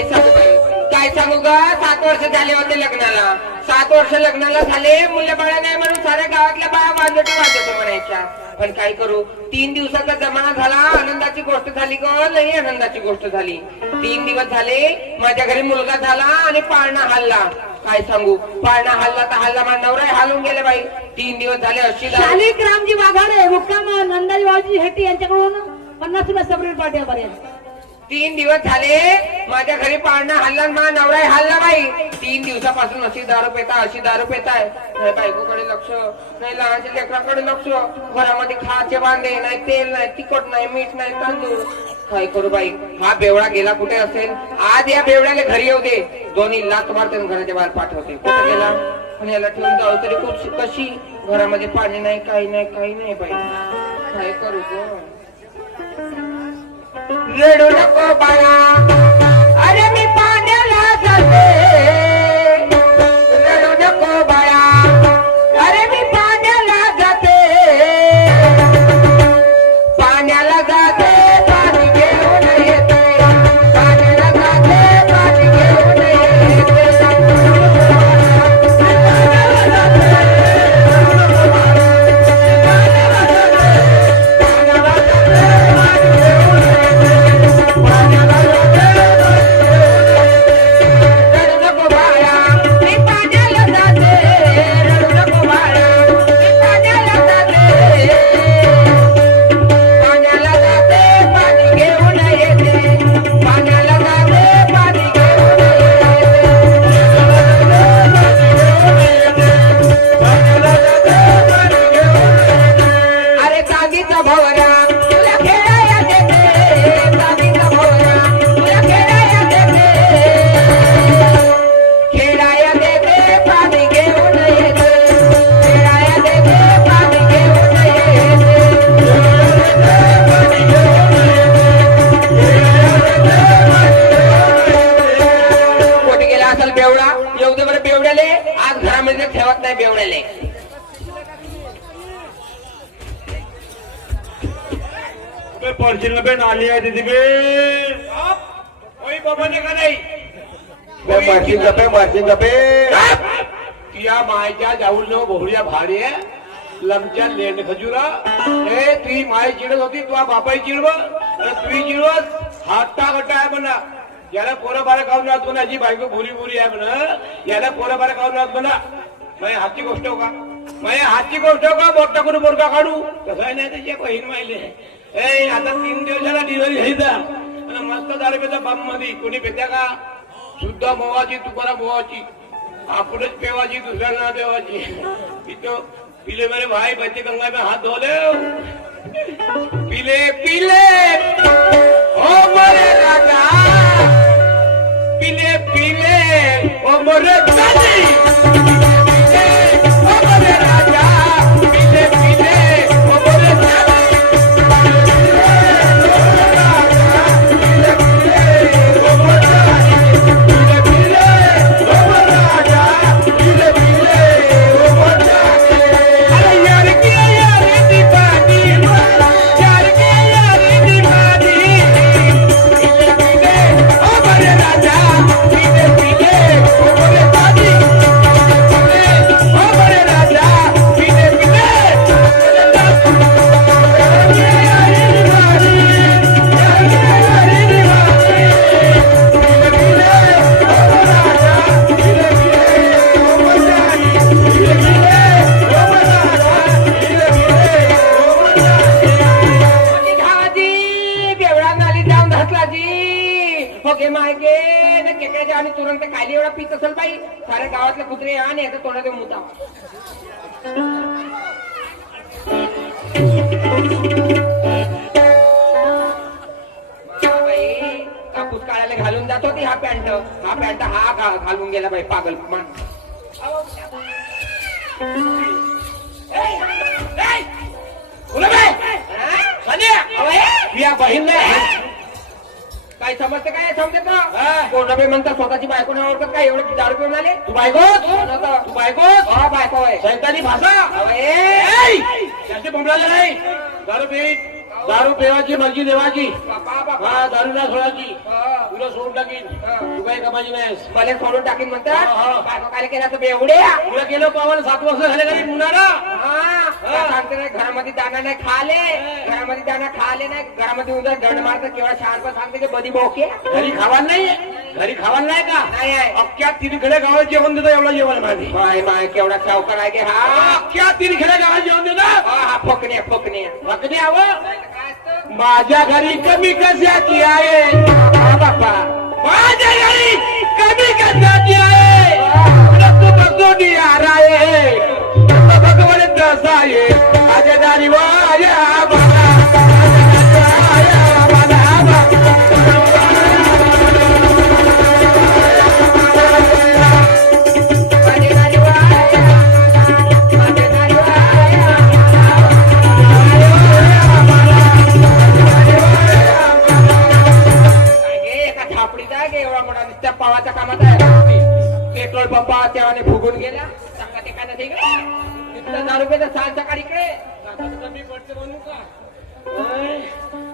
काय सांगू बाई, काय सांगू ग. 7 वर्ष झाले होते लग्नाला. 7 वर्ष लग्नाला झाले, मुलं बाळा नाही म्हणून साऱ्या गावातल्या बाया वाजवतो म्हणायच्या. पण काय करू, 3 दिवसाचा जमाना झाला. आनंदाची गोष्ट झाली ग, लई आनंदाची गोष्ट झाली. 3 दिवस झाले माझ्या घरी मुलगा झाला आणि पाळणा हल्ला. काय सांगू, पाळणा हल्ला तर हल्ला, माझा नवरा हालून गेले बाई. 3 दिवस झाले अशी शालिक रामजी वाघाडे मुक्काम नंदाजी बाबाजी शेट्टी यांच्याकडून 50 रुपये सबरीट पाठ्यापर्यंत. 3 दिवस झाले माझ्या घरी पाळणा हल्ला, माझा नवरा हल्ला बाई. 3 दिवसापासून अशी दारू पेता, अशी दारू पेताय. नाही बायकोकडे लक्ष नाही, लहानच्या लेकराकडे लक्ष. घरामध्ये खाचे बांधे नाही, तेल नाही, तिखट नाही, मीठ नाही, तांदूळ. काय करू बाई, हा बेवडा गेला कुठे असेल. आज या बेवड्याला घरी येऊ दे, दोन्ही लाथ मारते घराच्या बाहेर पाठवते. कुठे गेला आणि याला ठेवून जाऊ तरी कशी. घरामध्ये पाणी नाही, काही नाही, काही नाही बाई. काय करू ग. रडू नको बाळा, अरे मी पाण्याला जाते. रडू नको बाळा, अरे मी पाण्याला जाते. पाण्याला जाते, पाणी घेऊन येते. पाण्याला जाते, पाणी घेऊन येते. नाली आहे तिथे का नाही या मायच्या जाऊन न भोवळ्या भाडे लमच्या लेंड खजुरा ए तुझी माय चिडत होती, तुझा बापाई चिडव तुझी चिडवत हाता गट्टा आहे म्हणा. याला पोरं बारा खाऊन राहत म्हणा, जी बायको भुरी भुरी आहे म्हणा, याला पोरं बारा खाऊन राहत म्हणा. माझ्या हातची गोष्ट हो का, माझ्या हातची गोष्ट हो का. मोठा करून बोरका काढू कसं नाही त्याची बहीण माहिले. ए आता 3 दिवसाला डिलिव्हरी घ्यायचा आणि मस्त दारू पेचा बाप मध्ये. कोणी पेत्या का, शुद्ध मोवाची तुकारा मोवाची, आपणच पेवाची, दुसऱ्यांना पेवाची. तिथं पिले मेरे भाई बच्चे गंगा में हाथ धो ले. पिले पिले ओ मोरे राजा, पिले पिले ओ मोरे राजा, ओ मोरे राजा, पिले पिले ओ मोरे राजा. आणि तुरंत खाली एवढा पीत असेल बाई, साऱ्या गावातले कुत्रे आणि याचा तोंडा देऊन मुता. बाई कापूस काढायला घालून जात होती हा पॅन्ट हा घालून गेला बाई पागल मान. बहीण काय समजते, काय समजत ना. कोणाबे म्हणतात स्वतःची बायको नाही ओळखत काय, एवढे दारू पिऊन आले. तू बायको, तू बायको, हा बायको आहे. सैतानी भाषा त्याचे बोंबलायला नाही. दारू पी, दारू पेवाची मर्जी देवाची, दारू ना सोडायची. तुला सोडून टाकीन हा. तू काही कमाजी नाहीस मला सोडून टाकीन हा, म्हणतात हा. काय काय केलं तर बेवड्या तुला गेलो पावाला 7 वर्ष झाले घरी मुलाला हा सांगते नाही घरामध्ये दाना नाही खाले घरामध्ये दाना खाले नाही घरामध्ये उद्या दंड मारतात केव्हा शांत सांगते की बदी बोके घरी खावायला नाही घरी खावायला नाही का नाही आहे अख्ख्या तिरखेड्या गावात जेवण देतो एवढं जेवण माझी माय माय केवढा चौकार आहे की हा अख्ख्या तिरखेड्या गावात जेवण देतो हा फकण्या फकण्या भकने हवं काय असतं माझ्या घरी कमी कशाची आहे हा बाप्पा माझ्या घरी कमी कशाची आहे तू बसोडी आहे भगवान तसा आहे माझ्या दारी वाया माझे नारी वाया, माझे नारी वाया. काय गे, एका झापडीचा आहे गे एवढा मोठा नुसत्या पावाच्या कामात आहे पेट्रोल पंप तेव्हाने फुगून गेला सांगा ते काय नाही तिथलं 10 रुपये तर साल सकाळी इकडे कमी पडते म्हणू का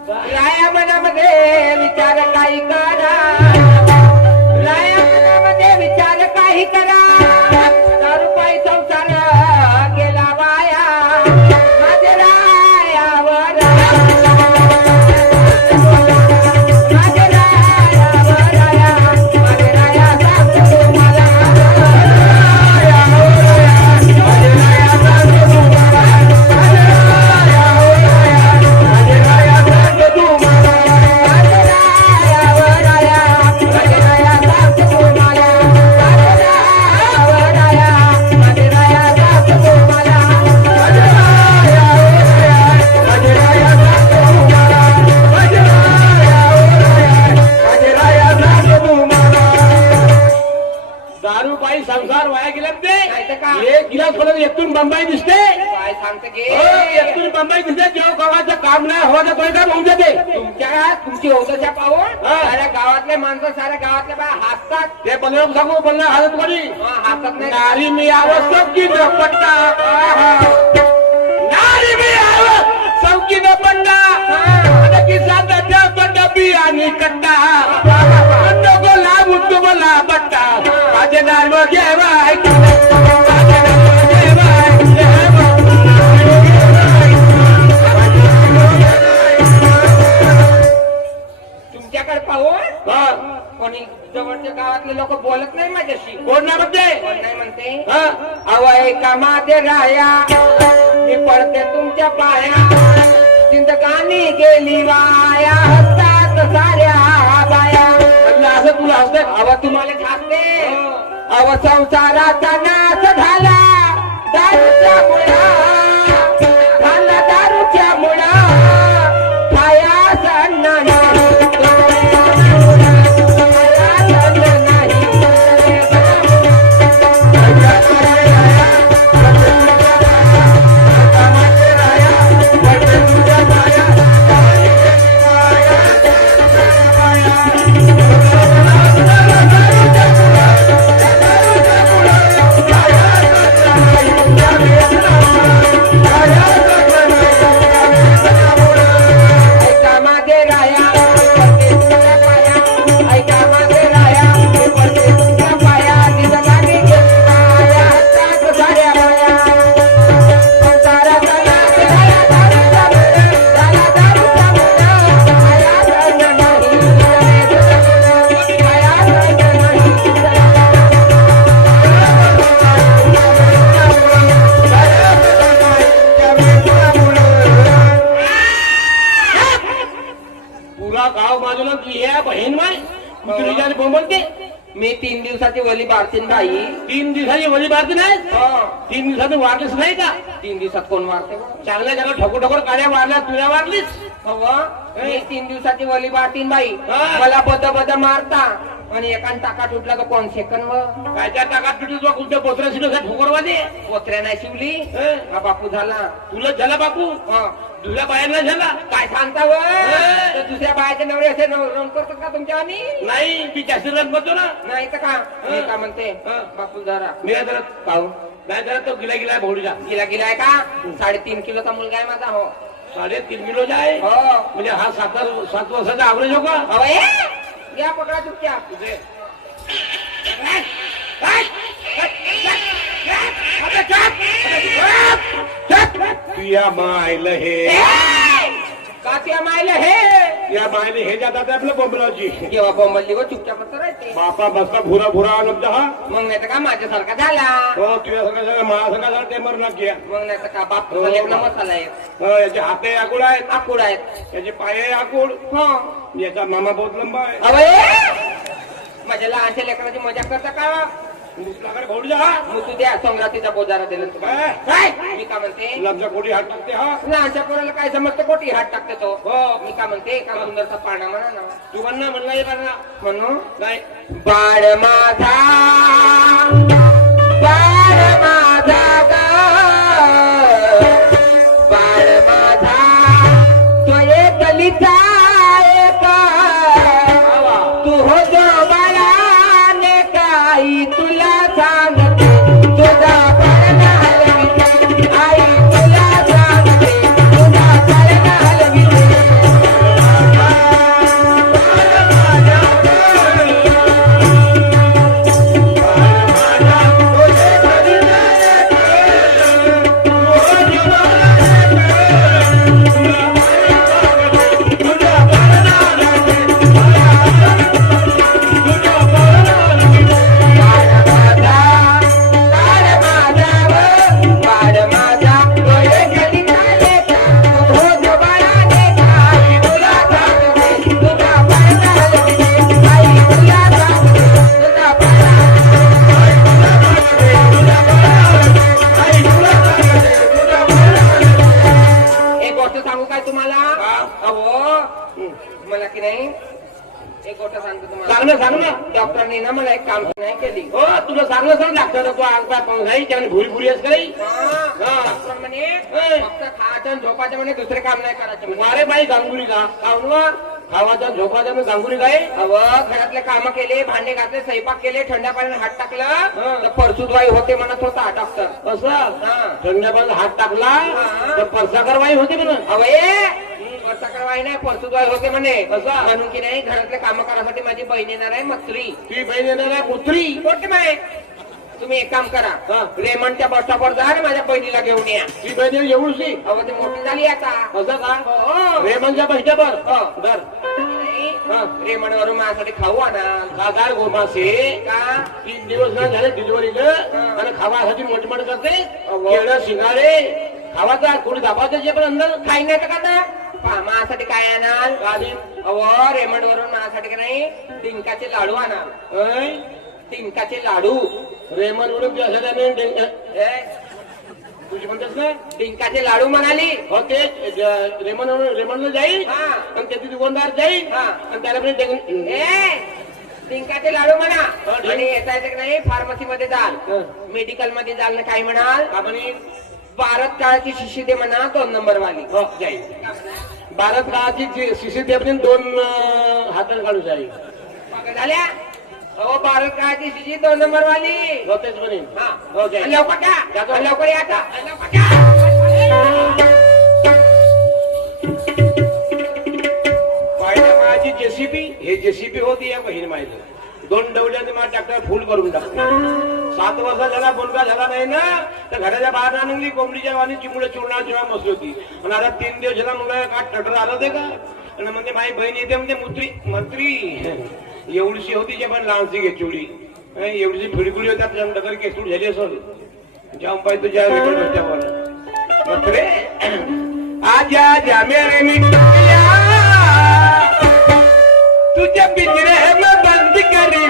राया मनामध्ये विचार काही करा राया मनामध्ये विचार काही करा 10 रुपये संसार गेला वाया माझे रायावर माझे रायावर राया माझे राया सांगतो तुम्हाला दारू पायी संसार वाया गेला ते नाही तर का? एक गिलास पडत एकूण बंबाई दिसते काय सांगते की एकूण बंबाई दिसते जेव्हा गावाचं काम नाही हवा तर काम होऊन जाते तुमच्या तुमची औषधाच्या पाहून हा. साऱ्या गावातले माणसं साऱ्या गावातल्या बाया हसतात ते बनवून सांगू बनणार हालत कोणी हसत नाही नारी मी आव सौकी न पट्टा नारी मी आव सौकी न पट्टा किसान पट्टा बियाणी कट्टा नको लाभ उठतो मला बट्टा माझे नार जेवाय तुमच्याकडे पाहून कोणी जवळच्या गावातले लोक बोलत नाही माझ्याशी कोण ना म्हणते कोण नाही म्हणते हा? अवय कामाते राया मी पडते तुमच्या पाया जिंदगानी गेली वाया हसतात साऱ्या बाया म्हणलं असं तुला हसते अव तुम्हाला झाकते अव संसाराचा नाश झाला दारूच्या मुळा झाला दारूच्या मुळा खाया सण नाही ऐका मागे राया पडते तुझ्या पाया ऐका मागे राया पडते तुझ्या पाया जिंदगानी गेली वाया हसतात साऱ्या बाया संसाराचा नाश झाला दारूचा मुळा झाला दारूचा मुळा खाया सण नाही खाया सण नाही पुरा गाव बाजूला की हे बहीण माय तुझ्या बोंबलते मी 3 दिवसाची वली बारतीन बाई 3 दिवसाची वली मारते नाही हो 3 दिवसात वाढलीच नाही का 3 दिवसात कोण मारते बा? चांगल्या जागा ठोकर ठोकर काड्या मारल्या तुला मारलीच हो मी 3 दिवसाची वली बारतीन बाई हा. मला बद मारता आणि एकान टाका तुटला का 5 सेकंद व काय त्या टाकात पिटू तुला कुठल्या पोचऱ्या शिलो ठोकरवाले पोत्र्या नाही शिवली हे? हा बापू झाला तुला झाला बापू हा. दुसऱ्या बायांना झाला काय सांगता व तर दुसऱ्या बायाचे नवरे असे रंग करतात का तुमच्या आणि नाही मी जास्त रन करतो ना नाही तर का मी का म्हणते हा. बापू जरा मी काय करत पाहू नाही करत तो गिला गिला भोडीचा गिला गिलाय का 3.5 किलोचा मुलगा आहे माझा हो 3.5 किलो आहे हो म्हणजे हा 7 वर्षाचा ऍव्हरेज हो का अवय या पकडा चुपचाप तुझे तुया मायला हे का त्या मायला हे या मायने हे जातात आपलं बोंबलाची जेव्हा बोंबलली व चुपचाप राहते बापा बसता भुरा भुरा लब्ध हा मग नाही तर का माझ्यासारखा झाला हो तुझ्या सगळ्या महासंघाचा ते मर नक्की मग नाही तर का बाप मसाला आहे याचे हाते आकुड आहेत आकुड आहेत याचे पाय आकुड हो याचा मामा बहुत लंबा आहे अवय माझ्या लहानशा लेकराची मजा करता का मुसलाकडे घोड जा मुतू द्या संक्रांतीचा बोजारा दिला तुम्हाला काय मी का म्हणते लग्न कोटी हात टाकते हा लहानशा पोराला काय समजतं कोटी हात टाकते तो हो मी का म्हणते का सुंदरचा पाळणा म्हणा ना तू म्हणणं म्हणला हे म्हणा म्हणू नाही बाळ माझा बाळ माझा बाळ माझा तो एक गलीचा तू हो जो बाळाने काही तुला सांगते तुझा बाळाला हलविते आई तुला सांगते तुझा बाळाला हलविते डॉक्टरने ना मला एक काम नाही केली हो तुला सांगलं सांग लागतं तू अंग पाय पंगाई त्याने भुरी भुरी असं काही डॉक्टर म्हणे फक्त खायचं आणि झोपायचं म्हणे दुसरे काम नाही करायचे म्हणे. अरे बाई गांगुरी का खाऊन खावाचा झोपाचा मग गांगुरी काय घरातले काम केले भांडे घातले स्वयंपाक केले थंड्या पाण्याने हात टाकला तर परसूदवाई होते म्हणत होता डॉक्टर असं थंड्यापासून हात टाकला तर परसाकर वाई होते म्हणून अवये परसाकरवाई नाही परसूदवाई होते म्हणे म्हणून की नाही घरातले काम करायसाठी माझी बहीण येणार आहे मत्री ती बहीण येणार आहे पुत्री मोठी बाई तुम्ही एक काम करा रेमंडच्या बस स्टॉपवर जा आणि माझ्या बहिणीला घेऊन या ती बहीण एवढी अहो ती मोठी झाली आता असं का हो. रेमनच्या बसट्यावर बर रेमंड वरून माझ्यासाठी खाऊ आणा साधार गोमासे का 3 दिवस नाही झाले डिलिव्हरीला आणि खावासाठी मोठे मोठे करते केळं शिंगाडे खावाचा कोणी दाबाचे जे पण अंदर खाई नाही तर का माझ्यासाठी काय आणाल अहो रेमंड वरून माझ्यासाठी का नाही डिंकाचे लाडू आणाल डिंकाचे लाडू रेमन उडून तुझी म्हणतेस ना डिंकाचे लाडू म्हणाली हो ते रेमनला जाईल हा. आणि त्याची दुकानदार जाईल हा. आणि त्याला पण डिंकाचे लाडू म्हणा हो, ठीक. आणि येतायचं की नाही फार्मसी मध्ये जाल मेडिकल मध्ये जाल ना काय म्हणाल का म्हणे भारत काळाची शिशी दे म्हणा 2 नंबर वाली हो जाईल भारत काळाची सीसीटीव्ही 2 हातात काढू जाईल झाल्या अहो भारत काळाची शिशी 2 नंबर वाली हो तेच म्हणे हा हो जाईल लवकर का लवकर या आता लवकर का माझ्या मायाची जेसीबी हे जेसीबी होती या बहीण माहिती 2 डवल्याने माझा ट्रॅक्टर फुल करून टाकला 7 वर्ष झाला मुलगा झाला नाही ना तर घराच्या बाहेर आणली कोंबडीच्या वाणी चिमुळे चुरणार जेव्हा बसली होती आणि आता 3 दिवस झाला मुलगा का टटर आलं ते का आणि म्हणजे माझी बहीण येते म्हणजे मंत्री एवढीशी होती जे पण लहानशी घेचुडी एवढीशी फिडकुडी होती आपल्या डगर केसूड झाली असेल जाऊन पाहिजे तुझ्या रस्त्यावर मंत्रे आजा जा मेरे मित्रा तुझ्या पिंजरे में बंद करी